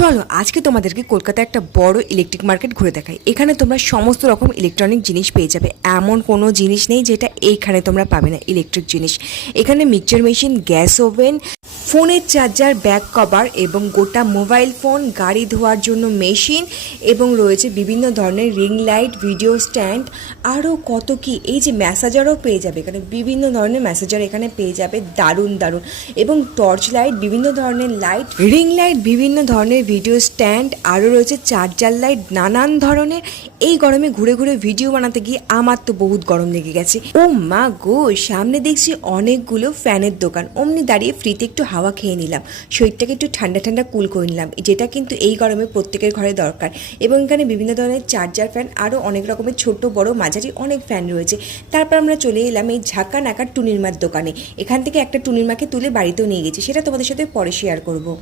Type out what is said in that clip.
চলো আজকে তোমাদেরকে কলকাতায় একটা বড় ইলেকট্রিক মার্কেট ঘুরে দেখাই। এখানে তোমরা সমস্ত রকম ইলেকট্রনিক জিনিস পেয়ে যাবে। এমন কোনো জিনিস নেই যেটা এইখানে তোমরা পাবে না ইলেকট্রিক জিনিস। এখানে মিক্সচার মেশিন, গ্যাস ওভেন, ফোনের চার্জার, ব্যাক কভার এবং গোটা মোবাইল ফোন, গাড়ি ধোয়ার জন্য মেশিন এবং রয়েছে বিভিন্ন ধরনের রিং লাইট, ভিডিও স্ট্যান্ড, আরও কত কি। এই যে ম্যাসাজারও পেয়ে যাবে এখানে, বিভিন্ন ধরনের ম্যাসাজার এখানে পেয়ে যাবে, দারুণ দারুণ। এবং টর্চ লাইট, বিভিন্ন ধরনের লাইট, রিং লাইট, বিভিন্ন ধরনের ভিডিও স্ট্যান্ড, আরও রয়েছে চার্জার লাইট, নানান ধরনের। এই গরমে ঘুরে ঘুরে ভিডিও বানাতে গিয়ে আমার তো বহুত গরম লেগে গেছে। ও মা গো, সামনে দেখছি অনেকগুলো ফ্যানের দোকান। অমনি দাঁড়িয়ে ফ্রিতে একটু হাওয়া খেয়ে নিলাম, শরীরটাকে একটু ঠান্ডা ঠান্ডা কুল করে নিলাম, যেটা কিন্তু এই গরমে প্রত্যেকের ঘরে দরকার। এবং এখানে বিভিন্ন ধরনের চার্জার ফ্যান, আরও অনেক রকমের ছোট বড় মাঝারি অনেক ফ্যান রয়েছে। তারপর আমরা চলে এলাম এই ঝাঁকা নাকার টুনির মার দোকানে। এখান থেকে একটা টুনির মাকে তুলে বাড়িতেও নিয়ে গেছি, সেটা তোমাদের সাথে পরে শেয়ার করবো।